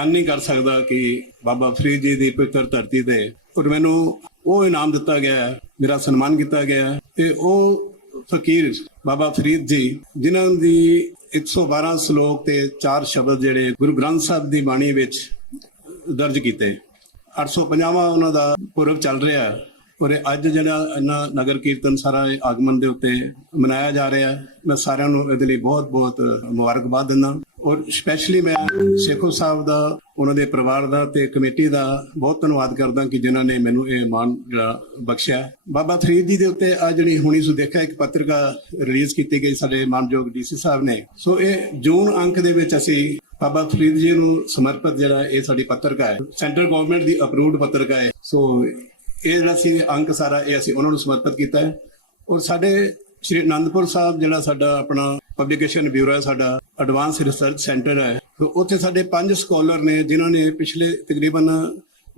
ਬਿਆਨ ਨਹੀਂ ਕਰ ਸਕਦਾ ਕਿ ਬਾਬਾ ਫਰੀਦ ਜੀ ਦੀ ਪਵਿੱਤਰ ਧਰਤੀ ਤੇ ਔਰ ਮੈਨੂੰ ਉਹ ਇਨਾਮ ਦਿੱਤਾ ਗਿਆ ਮੇਰਾ ਸਨਮਾਨ ਕੀਤਾ ਗਿਆ ਤੇ ਉਹ ਫਕੀਰ ਬਾਬਾ ਫਰੀਦ ਜੀ, ਜਿਨ੍ਹਾਂ ਦੀ 112 ਸ਼ਲੋਕ ਤੇ 4 ਸ਼ਬਦ ਜਿਹੜੇ ਗੁਰੂ ਗ੍ਰੰਥ ਸਾਹਿਬ ਦੀ ਬਾਣੀ ਵਿੱਚ ਦਰਜ ਕੀਤੇ। 850ਵਾਂ ਉਹਨਾਂ ਦਾ ਪੁਰਬ ਚੱਲ ਰਿਹਾ ਔਰ ਅੱਜ ਜਿਹੜਾ ਇਹਨਾਂ ਨਗਰ ਕੀਰਤਨ ਸਾਰਾ ਆਗਮਨ ਦੇ ਉੱਤੇ ਮਨਾਇਆ ਜਾ ਰਿਹਾ ਹੈ, ਮੈਂ ਸਾਰਿਆਂ ਨੂੰ ਇਹਦੇ ਲਈ ਬਹੁਤ ਬਹੁਤ ਮੁਬਾਰਕਬਾਦ ਦਿੰਦਾ ਔਰ ਸਪੈਸ਼ਲੀ ਮੈਂ ਸ਼ੇਖੋ ਸਾਹਿਬ ਦਾ, ਉਹਨਾਂ ਦੇ ਪਰਿਵਾਰ ਦਾ ਤੇ ਕਮੇਟੀ ਦਾ ਬਹੁਤ ਧੰਨਵਾਦ ਕਰਦਾ ਕਿ ਜਿਨ੍ਹਾਂ ਨੇ ਮੈਨੂੰ ਇਹ ਮਾਣ ਜਿਹੜਾ ਬਖਸ਼ਿਆ ਬਾਬਾ ਫਰੀਦ ਜੀ ਦੇ ਉੱਤੇ ਆ ਜਿਹੜੀ ਹੁਣੀ ਸੋ ਦੇਖਿਆ, ਇੱਕ ਪੱਤਰਿਕਾ ਰਿਲੀਜ਼ ਕੀਤੀ ਗਈ ਸਾਡੇ ਮਾਨਯੋਗ ਡੀਸੀ ਸਾਹਿਬ ਨੇ। ਸੋ ਇਹ ਜੂਨ ਅੰਕ ਦੇ ਵਿੱਚ ਅਸੀਂ ਬਾਬਾ ਫਰੀਦ ਜੀ ਨੂੰ ਸਮਰਪਿਤ ਜਿਹੜਾ ਇਹ ਸਾਡੀ ਪੱਤਰਕਾ ਹੈ, ਸੈਂਟਰ ਗਵਰਨਮੈਂਟ ਦੀ ਅਪਰੂਵਡ ਪੱਤਰਕਾ ਹੈ। ਸੋ ਇਹ ਜਿਹੜਾ ਸੀ ਅੰਕ ਸਾਰਾ, ਇਹ ਅਸੀਂ ਉਹਨਾਂ ਨੂੰ ਸਮਰਪਿਤ ਕੀਤਾ ਹੈ। ਔਰ ਸਾਡੇ ਸ਼੍ਰੀ ਅਨੰਦਪੁਰ ਸਾਹਿਬ ਜਿਹੜਾ ਸਾਡਾ ਆਪਣਾ ਪਬਲੀਕੇਸ਼ਨ ਬਿਊਰੋ ਹੈ, ਸਾਡਾ ਐਡਵਾਂਸ ਰਿਸਰਚ ਸੈਂਟਰ ਹੈ। ਉੱਥੇ ਸਾਡੇ ਪੰਜ ਸਕਾਲਰ ਨੇ, ਜਿਨ੍ਹਾਂ ਨੇ ਪਿਛਲੇ ਤਕਰੀਬਨ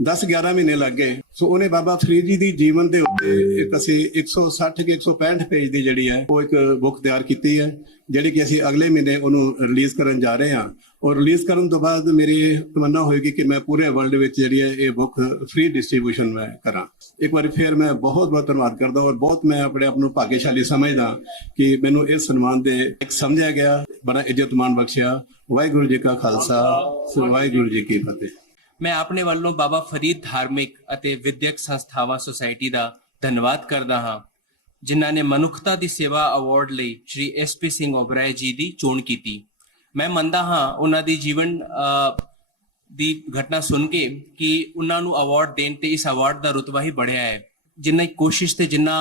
10-11 ਮਹੀਨੇ ਲੱਗ ਗਏ। ਸੋ ਉਹਨੇ ਬਾਬਾ ਫਰੀਦ ਜੀ ਦੀ ਜੀਵਨ ਦੇ ਉੱਤੇ ਇੱਕ ਅਸੀਂ 160 ਕਿ 165 ਪੇਜ ਦੀ ਜਿਹੜੀ ਹੈ, ਉਹ ਇੱਕ ਬੁੱਕ ਤਿਆਰ ਕੀਤੀ ਹੈ, ਜਿਹੜੀ ਕਿ ਅਸੀਂ ਅਗਲੇ ਮਹੀਨੇ ਉਹਨੂੰ ਰਿਲੀਜ਼ ਕਰਨ ਜਾ ਰਹੇ ਹਾਂ। ਔਰ ਰਿਲੀਜ਼ ਕਰਨ ਤੋਂ ਬਾਅਦ ਮੇਰੀ ਤਮੰਨਾ ਹੋਏਗੀ ਕਿ ਮੈਂ ਪੂਰੇ ਵਰਲਡ ਵਿੱਚ ਜਿਹੜੀ ਹੈ, ਇਹ ਬੁੱਕ ਫ੍ਰੀ ਡਿਸਟ੍ਰੀਬਿਊਸ਼ਨ ਮੈਂ ਕਰਾਂ। ਇੱਕ ਵਾਰੀ ਫਿਰ ਮੈਂ ਬਹੁਤ ਬਹੁਤ ਧੰਨਵਾਦ ਕਰਦਾ ਔਰ ਬਹੁਤ ਮੈਂ ਆਪਣੇ ਆਪ ਨੂੰ ਭਾਗਿਆਸ਼ਾਲੀ ਸਮਝਦਾ ਕਿ ਮੈਨੂੰ ਇਸ ਸਨਮਾਨ ਦੇ ਇੱਕ ਸਮਝਿਆ ਗਿਆ, ਬੜਾ ਇੱਜ਼ਤਮਾਨ ਬਖਸ਼ਿਆ। ਵਾਹਿਗੁਰੂ ਜੀ ਕਾ ਖਾਲਸਾ, ਵਾਹਿਗੁਰੂ ਜੀ ਕੀ ਫਤਿਹ। ਮੈਂ ਆਪਣੇ ਵੱਲੋਂ ਬਾਬਾ ਫਰੀਦ ਧਾਰਮਿਕ ਅਤੇ ਵਿਦਿਅਕ ਸੰਸਥਾਵਾਂ ਸੁਸਾਇਟੀ ਦਾ ਧੰਨਵਾਦ ਕਰਦਾ ਹਾਂ, ਜਿਨ੍ਹਾਂ ਨੇ ਮਨੁੱਖਤਾ ਦੀ ਸੇਵਾ ਅਵਾਰਡ ਲਈ ਸ਼੍ਰੀ ਐਸਪੀ ਸਿੰਘ ਓਬਰਾਏ ਜੀ ਦੀ ਚੋਣ ਕੀਤੀ। ਮੈਂ ਮੰਨਦਾ ਹਾਂ ਉਹਨਾਂ ਦੀ ਜੀਵਨ ਦੀ ਘਟਨਾ ਸੁਣ ਕੇ ਕਿ ਉਹਨਾਂ ਨੂੰ ਅਵਾਰਡ ਦੇਣ ਤੇ ਇਸ ਅਵਾਰਡ ਦਾ ਰੁਤਬਾ ਹੀ ਵਧਿਆ ਹੈ। ਜਿੰਨਾ ਕੋਸ਼ਿਸ਼ ਤੇ ਜਿੰਨਾ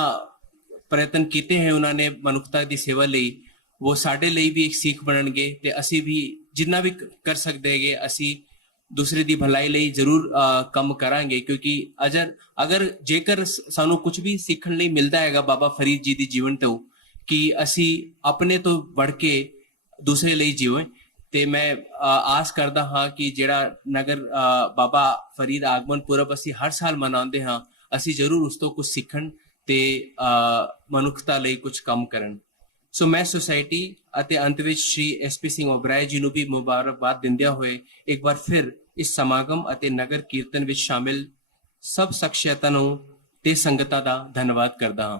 ਪ੍ਰਯਤਨ ਕੀਤੇ ਹੈ ਉਹਨਾਂ ਨੇ ਮਨੁੱਖਤਾ ਦੀ ਸੇਵਾ ਲਈ, ਉਹ ਸਾਡੇ ਲਈ ਵੀ ਇੱਕ ਸਿੱਖ ਬਣਨਗੇ ਤੇ ਅਸੀਂ ਵੀ ਜਿੰਨਾ ਵੀ ਕਰ ਸਕਦੇ ਹੈਗੇ, ਅਸੀਂ ਦੂਸਰੇ ਦੀ ਭਲਾਈ ਲਈ ਜ਼ਰੂਰ ਕੰਮ ਕਰਾਂਗੇ ਕਿਉਂਕਿ ਅਜਰ ਅਗਰ ਜੇਕਰ ਸਾਨੂੰ ਕੁਝ ਵੀ ਸਿੱਖਣ ਲਈ ਮਿਲਦਾ ਹੈਗਾ ਬਾਬਾ ਫਰੀਦ ਜੀ ਦੀ ਜੀਵਨ ਤੋਂ ਕਿ ਅਸੀਂ ਆਪਣੇ ਤੋਂ ਵੱਧ ਕੇ ਦੂਸਰੇ ਲਈ ਜੀਵੇਂ ਤੇ ਮੈਂ ਆਸ ਕਰਦਾ ਹਾਂ ਕਿ ਜਿਹੜਾ ਨਗਰ ਬਾਬਾ ਫਰੀਦ ਆਗਮਨ ਪੁਰਬ ਅਸੀਂ ਹਰ ਸਾਲ ਮਨਾਉਂਦੇ ਹਾਂ ਅਸੀਂ ਜ਼ਰੂਰ ਉਸ ਤੋਂ ਕੁਝ ਸਿੱਖਣ ਤੇ ਮਨੁੱਖਤਾ ਲਈ ਕੁਝ ਕੰਮ ਕਰਨ ਸੋ ਮੈਂ ਸੁਸਾਇਟੀ ਅਤੇ ਅੰਤ ਵਿੱਚ ਸ਼੍ਰੀ ਐਸਪੀ ਸਿੰਘ ਓਬਰਾਏ ਜੀ ਨੂੰ ਵੀ ਮੁਬਾਰਕਬਾਦ ਦਿੰਦਿਆਂ ਹੋਏ ਇੱਕ ਵਾਰ ਫਿਰ ਇਸ ਸਮਾਗਮ ਅਤੇ ਨਗਰ ਕੀਰਤਨ ਵਿੱਚ ਸ਼ਾਮਿਲ ਸਭ ਸ਼ਖਸੀਅਤਾਂ ਨੂੰ ਤੇ ਸੰਗਤਾਂ ਦਾ ਧੰਨਵਾਦ ਕਰਦਾ ਹਾਂ।